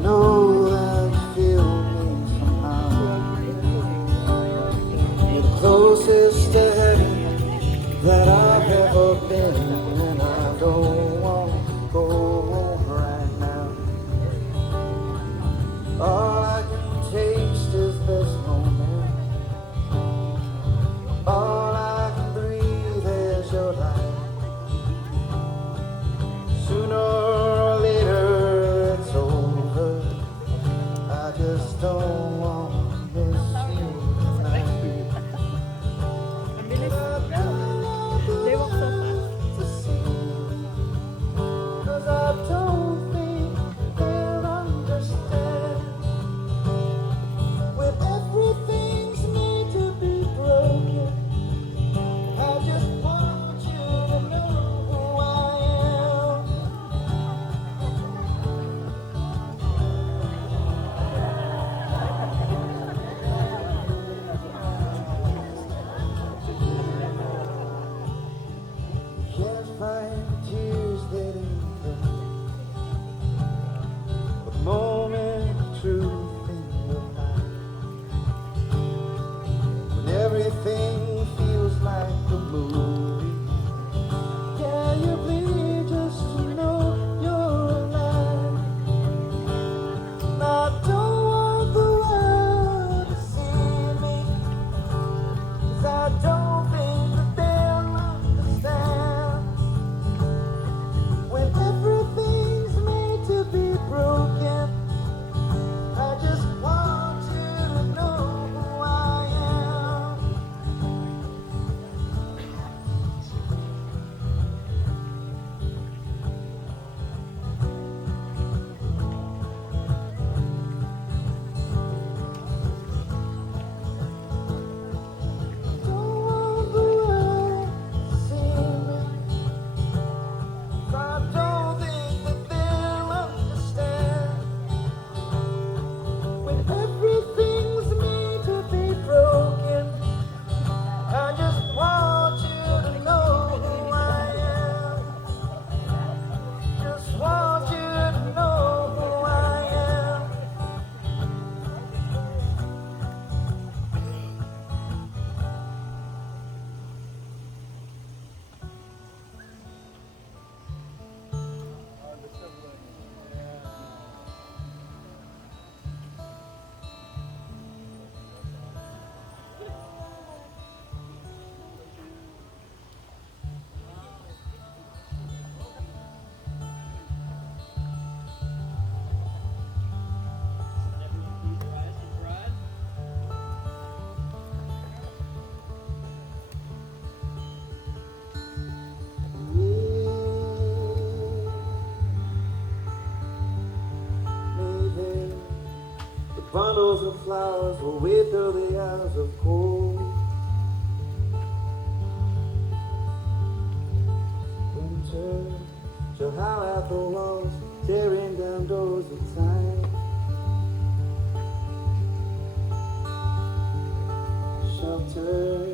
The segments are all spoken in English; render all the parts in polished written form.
know that you feel me somehow. You're the closest to heaven that I've ever been, and I don't want to go home right now. All I can taste is this moment. All I can breathe is your light. Sooner or later it's over. I just don't want to miss you tonight. They walk so fast. To see, 'cause I don't think they'll understand. When everything's made to be broken, I just want you to know who I am. Can't find tears that ain't there. A moment of truth in your eyes. When everything feels like a movie. Can you please just to know you're alive? And I don't want the world to see me, 'cause I don't think that they'll understand. When everything's made to be broken, I just want you to know who I am. Don't want the world to see me, 'cause I don't think that they'll understand. When everything's made to be broken, I just want you to know who I am. Just want you to know who I am. Maybe the bundles of flowers will wait through the hours of cold. Winter shall howl at the walls, tearing down doors of time. Shelter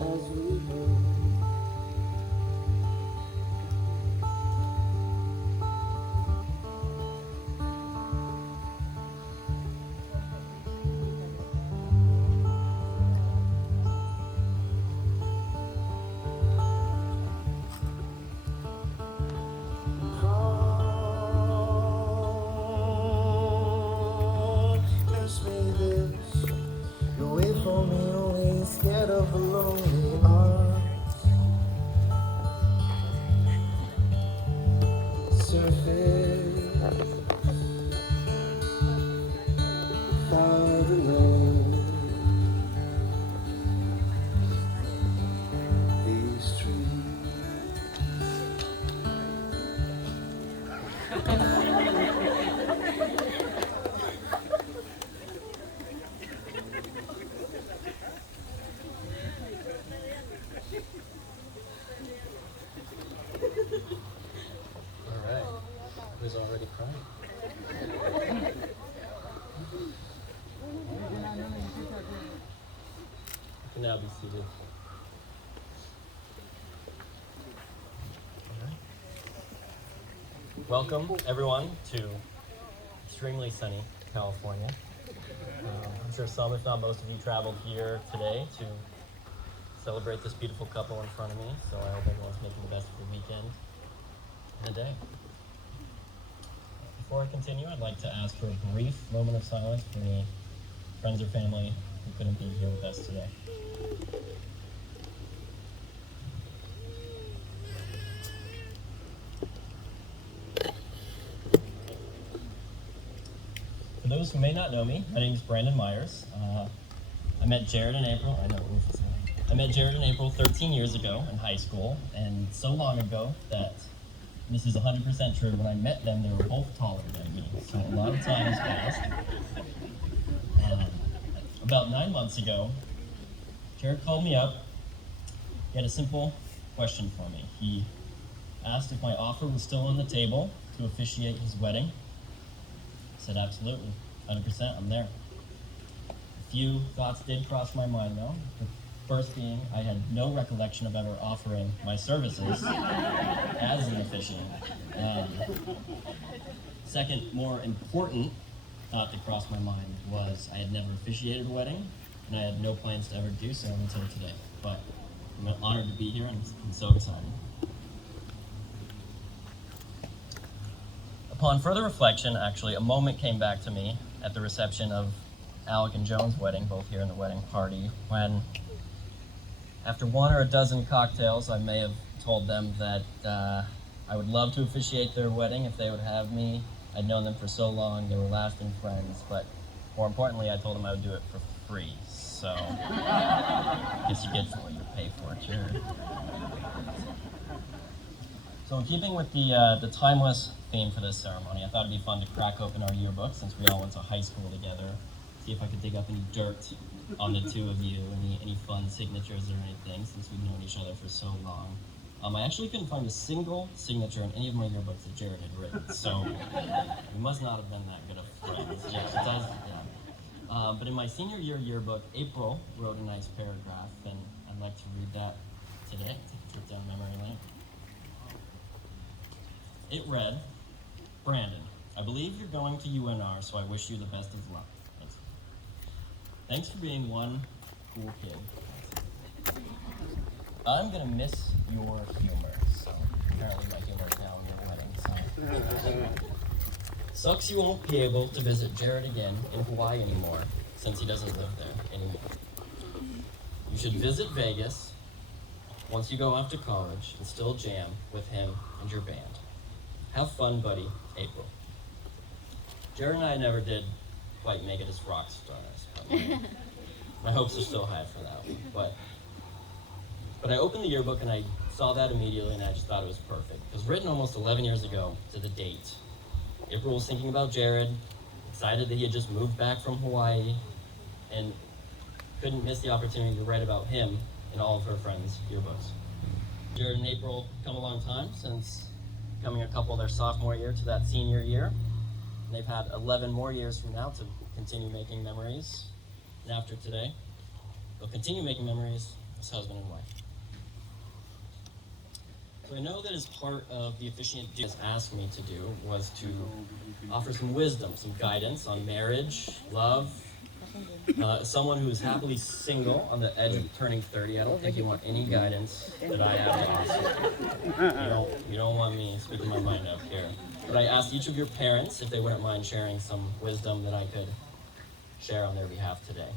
as we go. Promise me this, you'll wait for me only scared of the lonely arms. Surface far below these trees. All right. Who's already crying? You can now be seated. All right. welcome everyone to extremely sunny California. I'm sure some, if not most of you, traveled here today to celebrate this beautiful couple in front of me, so I hope everyone's making the best of the weekend and the day. Before I continue, I'd like to ask for a brief moment of silence for any friends or family who couldn't be here with us today. For those who may not know me, my name is Brandon Myers. I met Jared in April. I met Jared in April 13 years ago in high school, and so long ago that this is 100% true. When I met them, they were both taller than me, so a lot of time has passed. About 9 months ago, Jared called me up. He had a simple question for me. He asked if my offer was still on the table to officiate his wedding. I said, absolutely, 100%, I'm there. A few thoughts did cross my mind though. The first being, I had no recollection of ever offering my services as an officiant. Second, more important thought that crossed my mind was I had never officiated a wedding, and I had no plans to ever do so until today. But I'm honored to be here and so excited. Upon further reflection, actually, a moment came back to me at the reception of Alec and Joan's wedding, both here in the wedding party, when after one or a dozen cocktails, I may have told them that I would love to officiate their wedding if they would have me. I'd known them for so long, they were lasting friends, but more importantly, I told them I would do it for free. So, I guess you get what you pay for, Jared. So in keeping with the timeless theme for this ceremony, I thought it'd be fun to crack open our yearbook since we all went to high school together. See if I could dig up any dirt on the two of you, any fun signatures or anything, since we've known each other for so long. I actually couldn't find a single signature in any of my yearbooks that Jared had written, so we must not have been that good of friends. Yeah, she does, yeah. But in my senior year yearbook, April wrote a nice paragraph, and I'd like to read that today. Take a trip down memory lane. It read, Brandon, I believe you're going to UNR, so I wish you the best of luck. Thanks for being one cool kid. I'm gonna miss your humor, so apparently my humor is now in your wedding, so. Sucks you won't be able to visit Jared again in Hawaii anymore, since he doesn't live there anymore. You should visit Vegas once you go off to college and still jam with him and your band. Have fun, buddy, April. Jared and I never did quite make it as rock stars. My hopes are still high for that one. But I opened the yearbook and I saw that immediately and I just thought it was perfect. It was written almost 11 years ago to the date. April was thinking about Jared, excited that he had just moved back from Hawaii, and couldn't miss the opportunity to write about him in all of her friends' yearbooks. Jared and April come a long time since becoming a couple their sophomore year to that senior year. And they've had 11 more years from now to continue making memories. And after today, they'll continue making memories as husband and wife. So I know that as part of the officiant duty has asked me to do was to offer some wisdom, some guidance on marriage, love. Someone who is happily single on the edge of turning 30, I don't think you want any guidance that I have to offer. You don't want me speaking my mind up here. But I asked each of your parents if they wouldn't mind sharing some wisdom that I could share on their behalf today.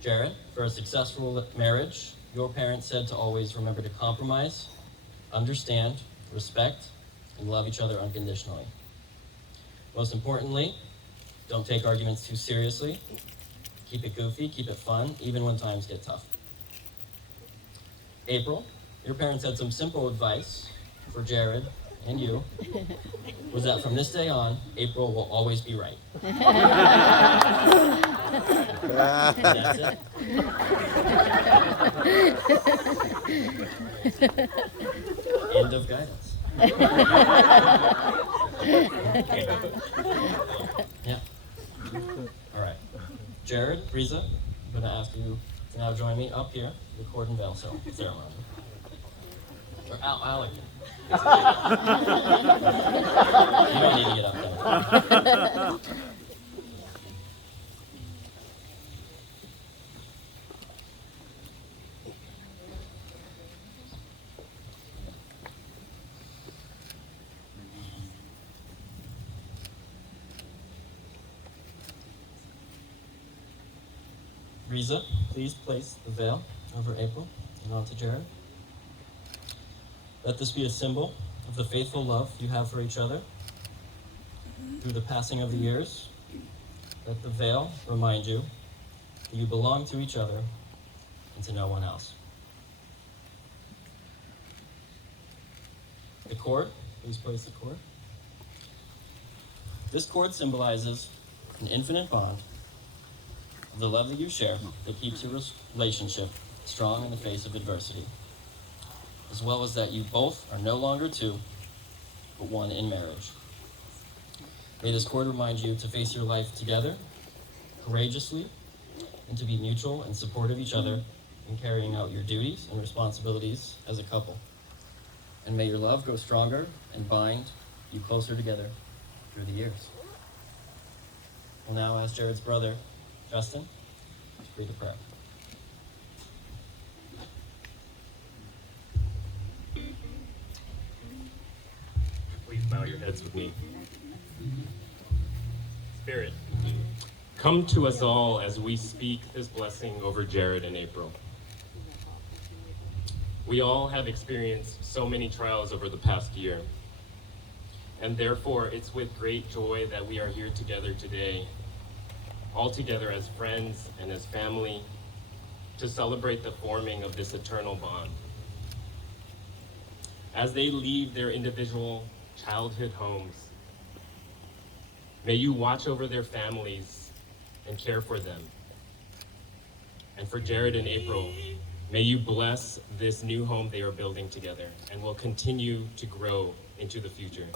Jared, for a successful marriage, your parents said to always remember to compromise, understand, respect, and love each other unconditionally. Most importantly, don't take arguments too seriously. Keep it goofy, keep it fun, even when times get tough. April, your parents had some simple advice for Jared and you, was that from this day on, April will always be right. That's it. End of guidance. Yeah. All right. Jared, Riza, I'm going to ask you to now join me up here, the cord and veil ceremony. Or Alec. You don't need to get up there. Riza, please place the veil over April and onto Jared. Let this be a symbol of the faithful love you have for each other. Through the passing of the years, let the veil remind you that you belong to each other and to no one else. The cord, please place the cord. This cord symbolizes an infinite bond of the love that you share that keeps your relationship strong in the face of adversity, as well as that you both are no longer two, but one in marriage. May this cord remind you to face your life together, courageously, and to be mutual and support of each other in carrying out your duties and responsibilities as a couple. And may your love grow stronger and bind you closer together through the years. We'll now ask Jared's brother, Justin, to read the prayer. Please bow your heads with me. Spirit, come to us all as we speak this blessing over Jared and April. We all have experienced so many trials over the past year, and therefore it's with great joy that we are here together today, all together as friends and as family, to celebrate the forming of this eternal bond. As they leave their individual childhood homes, may you watch over their families and care for them. And for Jared and April, may you bless this new home they are building together and will continue to grow into the future.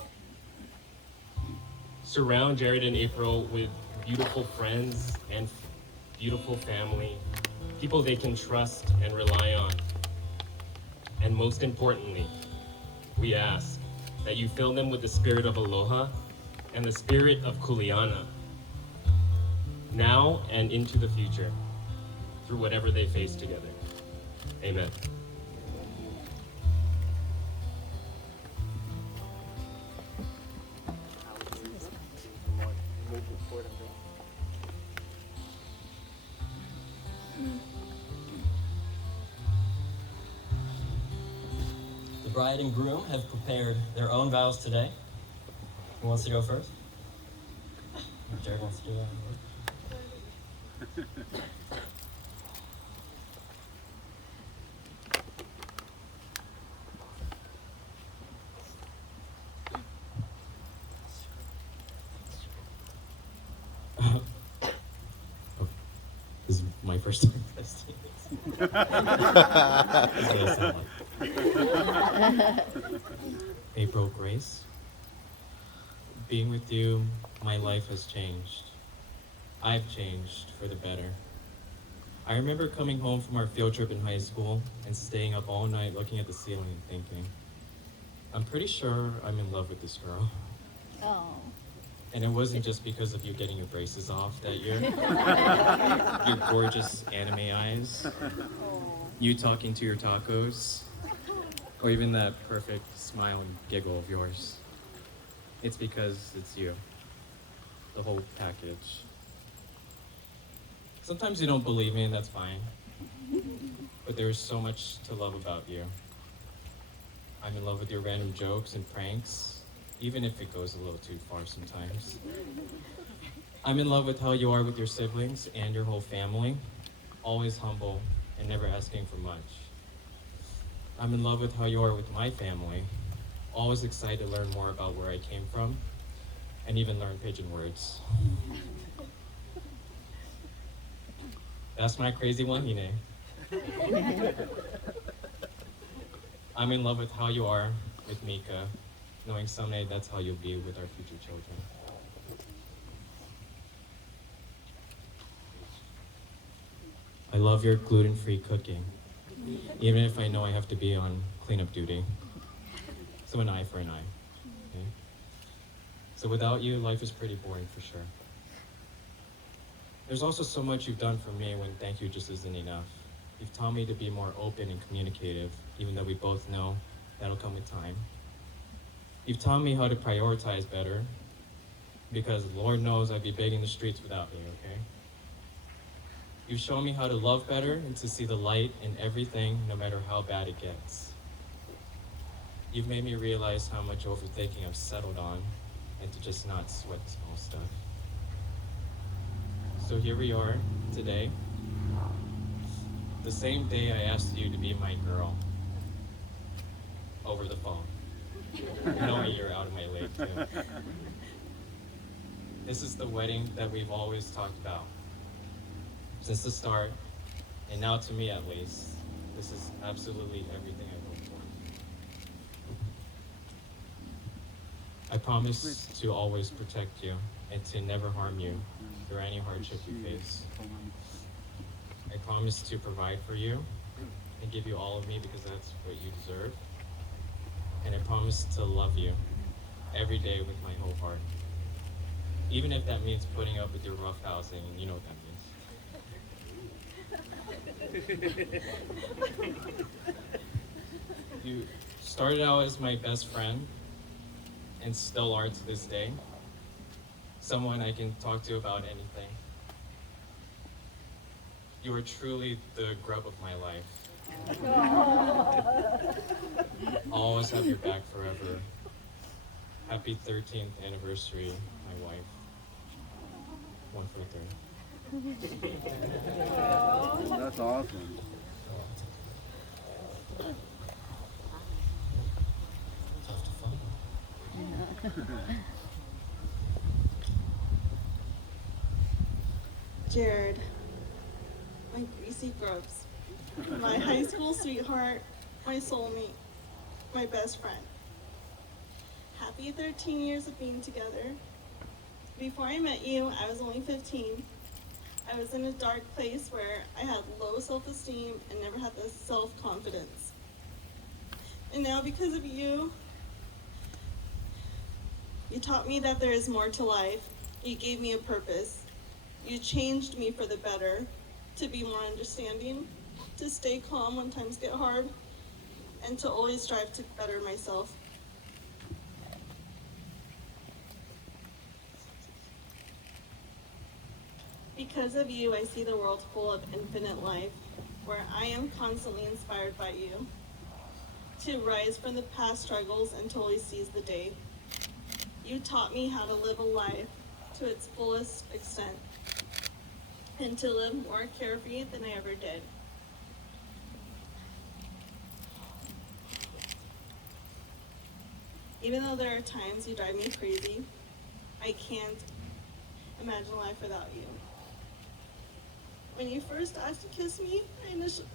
Surround Jared and April with beautiful friends and beautiful family, people they can trust and rely on. And most importantly, we ask that you fill them with the spirit of aloha and the spirit of kuleana, now and into the future, through whatever they face together. Amen. The bride and groom have prepared their own vows today. Who wants to go first? Jared wants to do that. This is my first time presenting this. April Grace, being with you, my life has changed. I've changed for the better. I remember coming home from our field trip in high school and staying up all night looking at the ceiling and thinking, I'm pretty sure I'm in love with this girl. Oh. And it wasn't just because of you getting your braces off that year. Your gorgeous anime eyes, you talking to your tacos, or even that perfect smile and giggle of yours. It's because it's you. The whole package. Sometimes you don't believe me, and that's fine. But there's so much to love about you. I'm in love with your random jokes and pranks, even if it goes a little too far sometimes. I'm in love with how you are with your siblings and your whole family, always humble and never asking for much. I'm in love with how you are with my family, always excited to learn more about where I came from, and even learn pigeon words. That's my crazy one, Hine. I'm in love with how you are with Mika, knowing someday that's how you'll be with our future children. I love your gluten-free cooking, even if I know I have to be on cleanup duty. So an eye for an eye. Okay? So without you, life is pretty boring for sure. There's also so much you've done for me when thank you just isn't enough. You've taught me to be more open and communicative, even though we both know that'll come with time. You've taught me how to prioritize better, because Lord knows I'd be begging the streets without you, okay? You've shown me how to love better and to see the light in everything, no matter how bad it gets. You've made me realize how much overthinking I've settled on, and to just not sweat the small stuff. So here we are today, the same day I asked you to be my girl over the phone. Knowing you're out of my league too. This is the wedding that we've always talked about since the start, and now to me at least, this is absolutely everything I hoped for. I promise to always protect you and to never harm you through any hardship you face. I promise to provide for you and give you all of me because that's what you deserve. And I promise to love you every day with my whole heart. Even if that means putting up with your rough housing, and you know what that means. You started out as my best friend and still are to this day. Someone I can talk to about anything. You are truly the grub of my life. I'll always have your back forever. Happy 13th anniversary, my wife. 1 for the 3rd. That's awesome. Tough to follow. Jared, my greasy grubs, my high school sweetheart, my soulmate, my best friend. Happy 13 years of being together. Before I met you, I was only 15. I was in a dark place where I had low self-esteem and never had the self-confidence. And now because of you, you taught me that there is more to life. You gave me a purpose. You changed me for the better, to be more understanding, to stay calm when times get hard, and to always strive to better myself. Because of you, I see the world full of infinite life, where I am constantly inspired by you, to rise from the past struggles and to always seize the day. You taught me how to live a life to its fullest extent, and to live more carefree than I ever did. Even though there are times you drive me crazy, I can't imagine life without you. When you first asked to kiss me, I initially